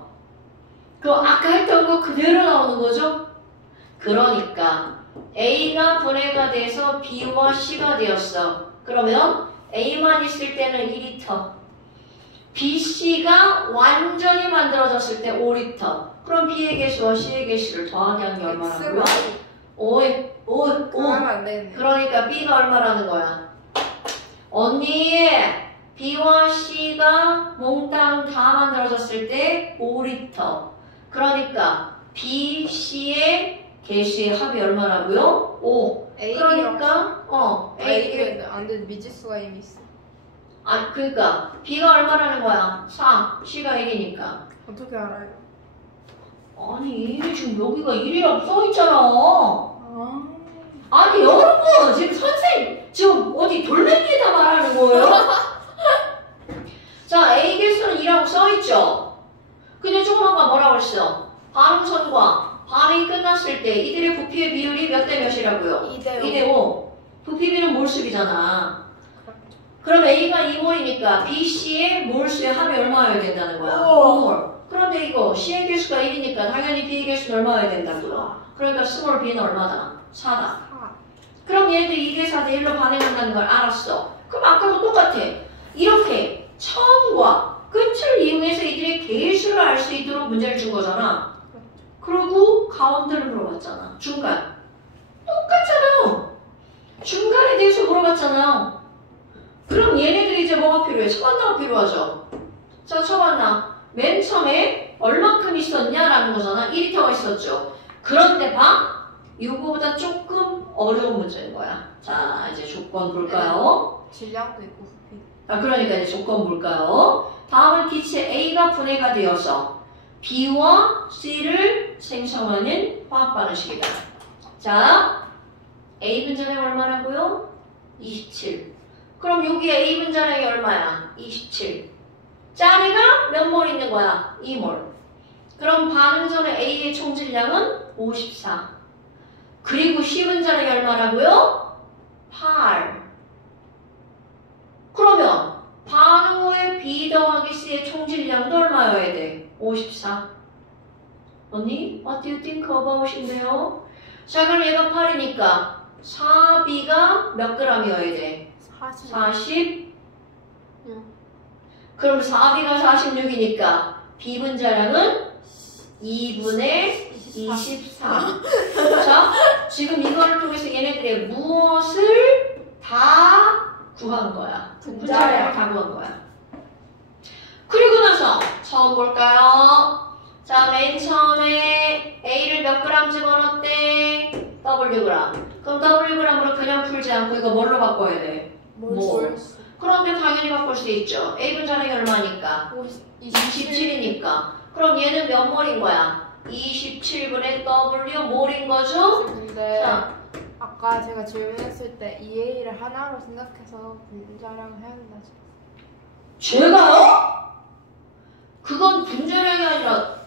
그거 아까 했던 거 그대로 나오는 거죠? 그러니까 A가 분해가 돼서 B와 C가 되었어. 그러면 A만 있을 때는 2리터, B, C가 완전히 만들어졌을 때 5리터. 그럼 B의 개수와 C의 개수를 더하기 한 게 얼마라고요? 5. 그러면 안 되겠네. 그러니까 B가 얼마라는 거야? 언니, B와 C가 몽땅 다 만들어졌을 때 5리터. 그러니까 B, C의 개수의 합이 얼마라고요? 5. 그러니까 A 안 돼. 미지수가 이미 있어. 그러니까 B가 얼마라는 거야? 4. C가 1이니까. 어떻게 알아요? 아니 지금 여기가 1이라고 써있잖아. 아. 아니 여러분 지금 선생님 지금 어디 돌멩이에다 말하는 거예요? 자 A 개수는 2라고 써있죠. 근데 조금 아까 뭐라고 했어? 반응선과 반응이 끝났을 때 이들의 부피의 비율이 몇 대 몇이라고요? 2대 5. 부피비는 몰수비잖아. 그럼 A가 2몰이니까 B, C의 몰수의 합이 얼마여야 된다는 거야? 5몰. 그런데 이거 C의 개수가 1이니까 당연히 B의 개수는 얼마여야 된다고요? 그러니까 스몰 B는 얼마다? 4다. 그럼 얘네들이 2대 4대 1로 반응한다는 걸 알았어. 그럼 아까도 똑같아. 이렇게 처음과 끝을 이용해서 이들의 개수를 알 수 있도록 문제를 준 거잖아. 그리고 가운데를 물어봤잖아. 중간. 똑같잖아요. 중간에 대해서 물어봤잖아요. 그럼 얘네들이 이제 뭐가 필요해? 처반나가 필요하죠. 자, 처반나. 맨 처음에 얼만큼 있었냐라는 거잖아. 2리터가 있었죠. 그런데 봐. 이거보다 조금 어려운 문제인 거야. 자, 이제 조건 볼까요? 질량도 있고 부피. 그러니까 이제 조건 볼까요? 다음은 기체 A가 분해가 되어서 B와 C를 생성하는 화학 반응식이다. 자, A 분자량 얼마라고요? 27. 그럼 여기에 A 분자량이 얼마야? 27. 짜리가 몇 몰 있는 거야? 2몰. 그럼 반응 전에 A의 총질량은 54. 그리고 C 분자량이 얼마라고요? 8. 그러면 반응 후에 B 더하기 C의 총질량도 얼마여야 돼? 54. 언니, what do you think about 인데요? 자, 그럼 얘가 8이니까 4B가 몇 g이어야 돼? 40. 그럼 4B가 46이니까 B 분자량은 2분의 24. 자, 지금 이거를 통해서 얘네들의 무엇을 다 구한 거야. 분자량을 다 구한 거야. 그리고 나서 처음 볼까요? 자, 맨 처음에 A를 몇 g 집어넣었대? Wg. 그럼 Wg으로 그냥 풀지 않고 이거 뭘로 바꿔야 돼? 몰. 그런데 당연히 바꿀 수 있죠. A 분자량이 얼마니까? 27이니까. 그럼 얘는 몇 몰인 거야? 27분의 W 몰인 거죠? 근데 자, 아까 제가 질문했을 때 EA를 하나로 생각해서 분자량을 해야 된다. 제가요? 그건 분자량이 아니라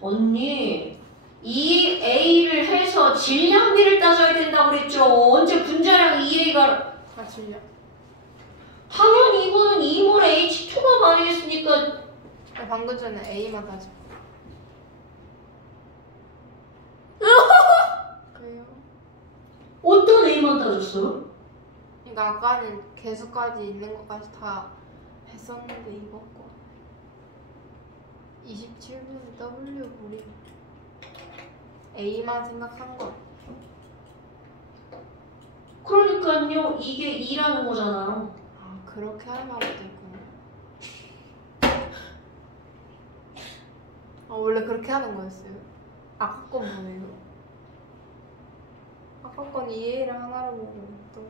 언니 이 A를 해서 질량비를 따져야 된다고 그랬죠. 언제 분자량 EA가 질량. 당연히 이거는 2몰 H2가 반응했으니까 방금 전에 A만 따져. 그래요? 어떤 A만 따졌어요? 그러니까 아까는 개수까지 있는 것까지 다 했었는데 이거 거 27분 W 우리 A만 생각한 거. 그러니까요 이게 2라는 거잖아요. 아 그렇게 하는 방법도 있군요. 원래 그렇게 하는 거였어요? 아까 건 뭐예요? 아까 건 EA를 하나로 보고 또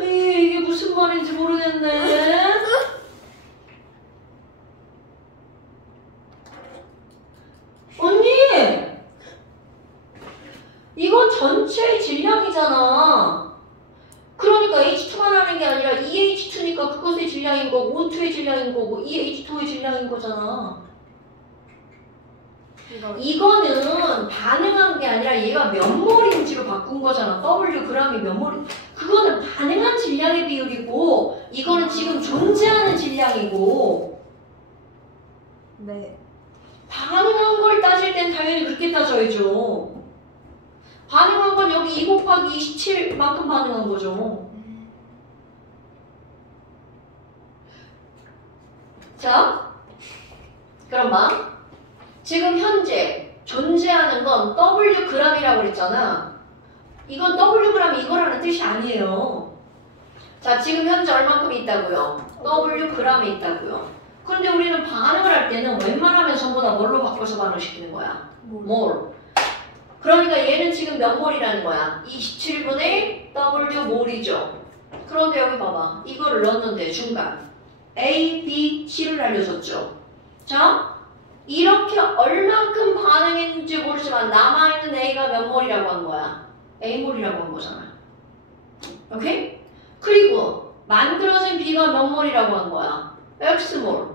이게 무슨 말인지 모르겠네. 언니! 이건 전체의 질량이잖아. 그러니까 H2만 하는 게 아니라 EH2니까 그것의 질량인 거고 O2의 질량인 거고 EH2의 질량인 거잖아. 이거는 반응한 게 아니라 얘가 몇 몰인지로 바꾼 거잖아. W g이 몇 몰인. 그거는 반응한 질량의 비율이고 이거는 지금 존재하는 질량이고. 네. 반응한 걸 따질 땐 당연히 그렇게 따져야죠. 반응한 건 여기 2 곱하기 27만큼 반응한 거죠. 자, 그럼 봐. 지금 현재 존재하는 건 Wg이라고 그랬잖아. 이건 Wg이 이거라는 뜻이 아니에요. 자, 지금 현재 얼만큼 있다고요? Wg에 있다고요. 그런데 우리는 반응을 할 때는 웬만하면 전부 다 뭘로 바꿔서 반응시키는 거야? 몰. 그러니까 얘는 지금 몇 몰이라는 거야? 27분의 W 몰이죠. 그런데 여기 봐봐. 이거를 넣었는데 중간 A, B, C를 알려줬죠. 자, 이렇게 얼만큼 반응했는지 모르지만 남아있는 A가 몇 몰이라고 한 거야? A몰이라고 한 거잖아. 오케이? 그리고 만들어진 B가 몇 몰이라고 한 거야? X몰.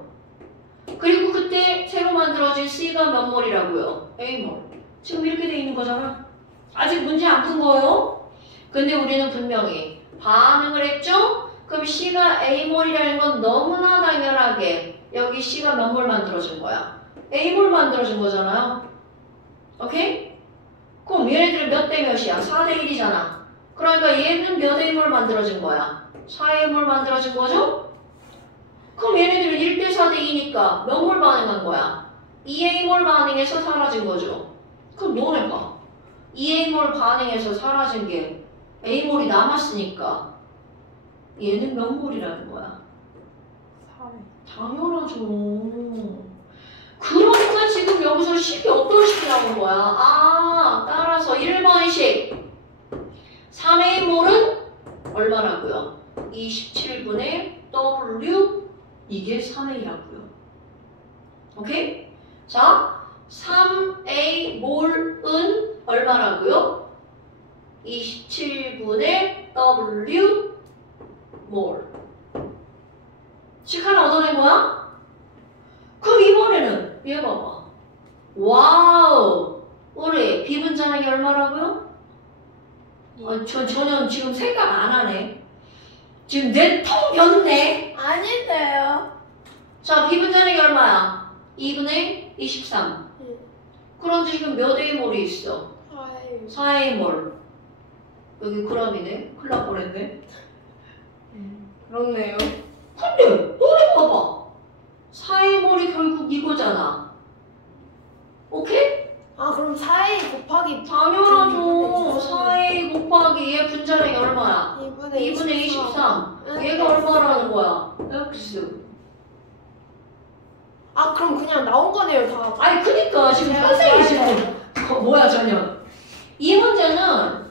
그리고 그때 새로 만들어진 C가 몇 몰이라고요? A몰. 지금 이렇게 돼 있는 거잖아. 아직 문제 안 푼 거예요? 근데 우리는 분명히 반응을 했죠? 그럼 C가 A몰이라는 건 너무나 당연하게 여기 C가 몇 몰 만들어진 거야? A몰 만들어진 거잖아요. 오케이? 그럼 얘네들 몇 대 몇이야? 4대 1이잖아. 그러니까 얘는 몇 A몰 만들어진 거야? 4A몰 만들어진 거죠? 그럼 얘네들은 1대 4대 2니까 몇 몰 반응한 거야? 2A몰 반응해서 사라진 거죠. 그럼 너네 봐. 2A몰 반응해서 사라진 게 A몰이 남았으니까 얘는 몇 몰이라는 거야? 4회. 당연하죠. 그러니까 지금 여기서 식이 어떤 식이 나온 거야? 아, 따라서 1번식 3A몰은 얼마라고요? 27분의 W 이게 3A라고요. 오케이? 자, 3A몰은 얼마라고요? 27분의 W 몰. 식 하나 얻어낸 거야? 그럼 이번에는 얘 봐봐. 와우! 우리 비분자량이 얼마라고요? 전혀 지금 생각 안 하네. 지금 내 통 변네. 아닌데요. 자, 비분자량이 얼마야? 2분의 23. 그런데 지금 몇 A몰이 있어? 4A몰. 여기 그람이네. 큰일 날 뻔했네. 그렇네요. 근데 너네 봐봐. 4A몰이 결국 이거잖아. 오케이? 아 그럼 4A 곱하기 당연하죠. 4A 곱하기 얘 분자량이 얼마야? 2분의 2분의 23. 얘가 얼마라는 거야? X. 아 그럼 그냥 나온 거네요 다. 아니 그니까 지금 선생님이 지금 뭐야 전혀. 이 문제는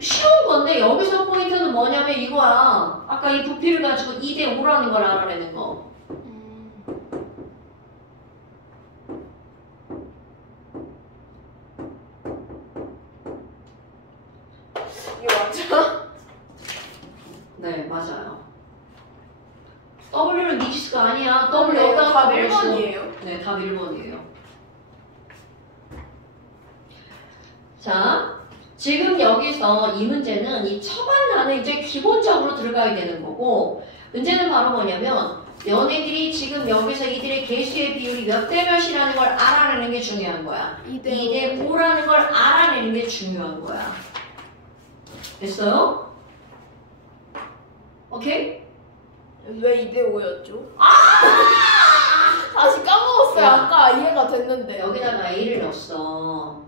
쉬운 건데 여기서 포인트는 뭐냐면 이거야. 아까 이 부피를 가지고 2대 5라는 걸 알아내는 거. 이거 맞죠? 네 맞아요. W는 미지수가 아니야. W 네, 여기다가 답 1번이에요. 네, 답 1번이에요. 자, 지금 여기서 이 문제는 이 처반란은 이제 기본적으로 들어가야 되는 거고 문제는 바로 뭐냐면 너네들이 지금 여기서 이들의 개수의 비율이 몇 대 몇이라는 걸 알아내는 게 중요한 거야. 2대 5라는 걸 알아내는 게 중요한 거야. 됐어요? 오케이? 왜 2대 5였죠? 다시 까먹었어요. 야. 아까 이해가 됐는데. 여기다가 A를 넣었어.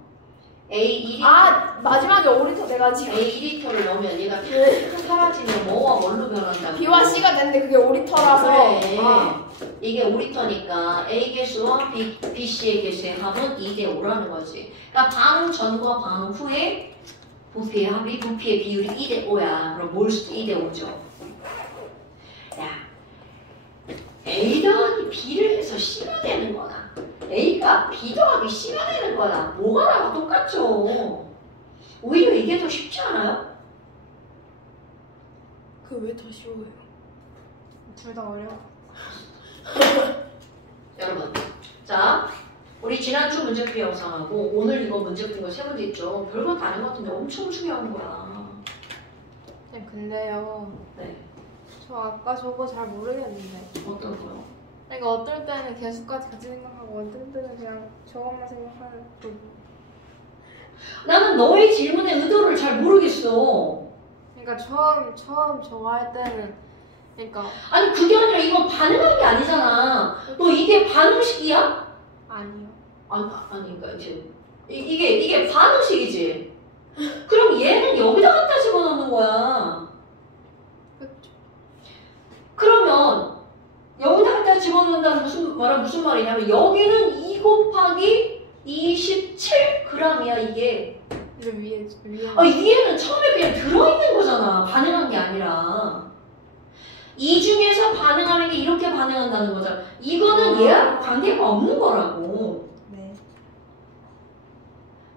A 2리터. 아 마지막에 5리터 돼가지고 A 2리터를 넣으면 얘가 사라지면 뭐와 뭘로 변한다고? B와 C가 됐는데 그게 5리터라서 그래. 이게 5리터니까 A 개수와 B, C의 개수의 합은 2대 5라는 거지. 그러니까 반응 전과 반응 후에 부피의 합이 부피의 비율이 2대 5야. 그럼 몰수도 2대 5죠. 야, A 더하기 B를 해서 C가 되는 거나 A가 B 더하기 C가 되는 거나 뭐가 나가 똑같죠. 오히려 이게 더 쉽지 않아요? 그 왜 더 쉬워요? 둘 다 어려워. 여러분, 자, 우리 지난주 문제풀이 영상하고 오늘 이거 문제풀이 거 세 문제 있죠? 별거 다른 것 같은데 엄청 중요한 거야. 네, 근데요. 네, 저 아까 저거 잘 모르겠는데. 어떤 거요? 그러니까 어떨 때는 개수까지 같이 생각하고 어떨 때는 그냥 저것만 생각하는 그. 나는 너의 질문의 의도를 잘 모르겠어. 그러니까 처음 저거 할 때는 그러니까 아니 그게 아니라 이건 반응한 게 아니잖아. 너 이게 반응식이야? 아니요. 아니 그러니까 지금 이게 반응식이지. 그럼 얘는 여기다 갖다 집어넣는 거야. 그러면 여기다 갖다 집어넣는다는 무슨 말이냐면 여기는 2 곱하기 27g이야 이게. 위에. 위에는 처음에 그냥 들어있는 거잖아. 반응한 게 아니라. 이 중에서 반응하는 게 이렇게 반응한다는 거잖아. 이거는 얘랑 관계가 없는 거라고. 네.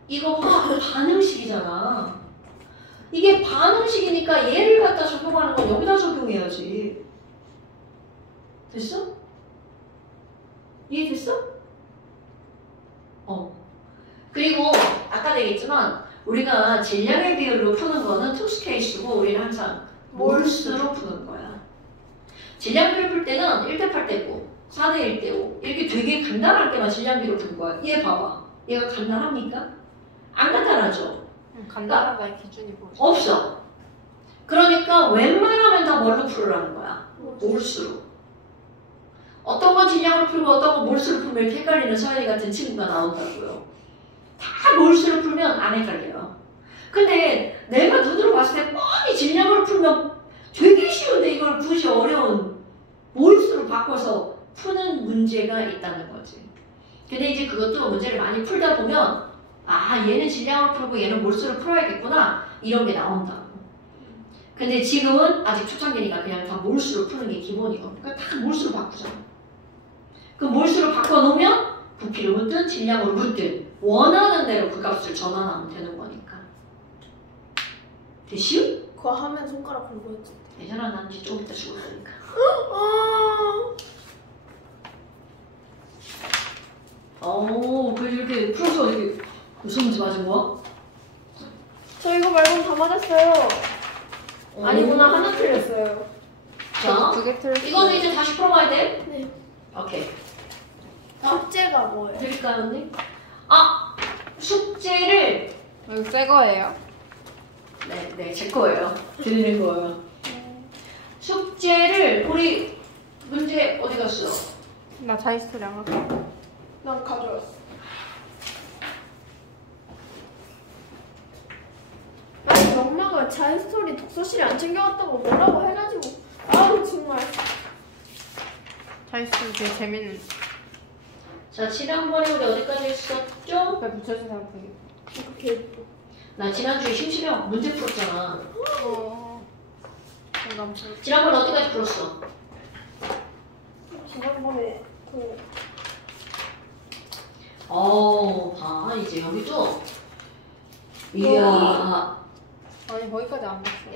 이거 반응식이잖아. 이게 반응식이니까 얘를 갖다 적용하는 건 여기다 적용해야지. 됐어? 이해됐어? 그리고 아까도 얘기했지만 우리가 질량의 비율로 푸는 거는 특수 케이스고 우리는 항상 몰수로 푸는 거야. 질량 비율 풀 때는 1대8 대9, 4대1 대5 이렇게 되게 간단할 때만 질량 비율을 푸는 거야. 얘 봐봐. 얘가 간단합니까? 안 간단하죠? 간단하다의 기준이 뭐죠? 없어. 그러니까 웬만하면 다 뭘로 풀으라는 거야? 몰수로. 어떤 건 질량으로 풀고 어떤 건 몰수로 풀면 이렇게 헷갈리는 서연이 같은 친구가 나온다고요. 다 몰수로 풀면 안 헷갈려요. 근데 내가 눈으로 봤을 때 뻔히 질량으로 풀면 되게 쉬운데 이걸 굳이 어려운 몰수로 바꿔서 푸는 문제가 있다는 거지. 근데 이제 그것도 문제를 많이 풀다 보면 얘는 질량으로 풀고 얘는 몰수로 풀어야겠구나 이런 게 나온다고. 근데 지금은 아직 초창기니까 그냥 다 몰수로 푸는 게 기본이고 그러니까 다 몰수로 바꾸잖아. 그 몰수로 바꿔놓으면 부피로 묻든 질량으로 묻든 원하는 대로 그 값을 전환하면 되는 거니까. 됐슈? 그거 하면 손가락 굵어졌지. 괜찮아, 난 이제 좀 이따 죽을 거니까. 그 이렇게 풀어서 이렇게 무슨 문제 맞은 거야? 저 이거 말고는 다 맞았어요. 어. 아니구나, 하나 틀렸어요. 자, 두개 틀렸어요. 이거는 이제 다시 풀어봐야 돼? 네. 오케이. 숙제가 뭐예요? 드릴까요, 언니? 숙제를 이거 새 거예요? 네, 제 거예요. 드리는 거예요. 숙제를 우리 문제 어디 갔어? 나 자이스토리랑 할게. 난 가져왔어. 아니 엄마가 자이스토리 독서실에 안 챙겨왔다고 뭐라고 해가지고 정말. 자이스토리 되게 재밌는. 자, 지난번에 우리 어디까지 했었죠? 옆에 붙여주세요. 이렇게 나 지난주에 심심해갖고 문제 풀었잖아. 잠깐. 지난번에 어디까지 풀었어? 지난번에 이제 여기도 이야. 아니 거기까지 안 봤어요.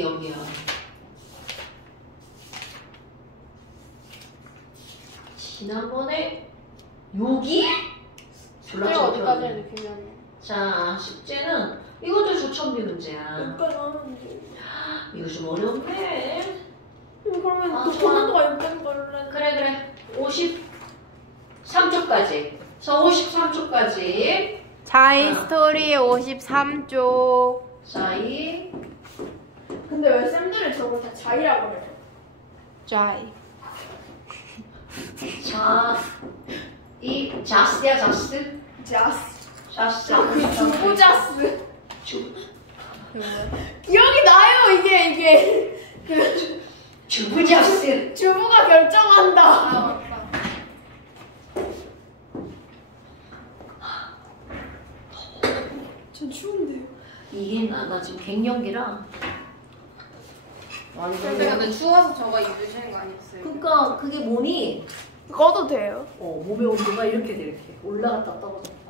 여기야. 지난번에 여기? 숙제 어디까지 했는지 기억이 안 나. 자, 숙제는 이것도 조천비 문제야. 여기까지 하는데. 이거 좀 어려운데. 그러면 또 좋아. 코난도가 여기까지 걸래. 그래. 53쪽까지. 저 53쪽까지. 자이스토리 53쪽. 자이. 근데 왜 쌤들은 저걸 다 자이라고 그래요? 자이. 자스야, 자스? 자스. 자스. 그 주부자스. 주. 기억이 나요, 이게. 주부자스. 주부가 결정한다. 맞다. 전 추운데요. 이게 나 지금 갱년기라. 근데 추워서 저거 입으시는 거 아니었어요? 그러니까 그게 몸이 꺼도 돼요? 몸의 온도가 이렇게 돼, 이렇게 올라갔다 떨어졌다.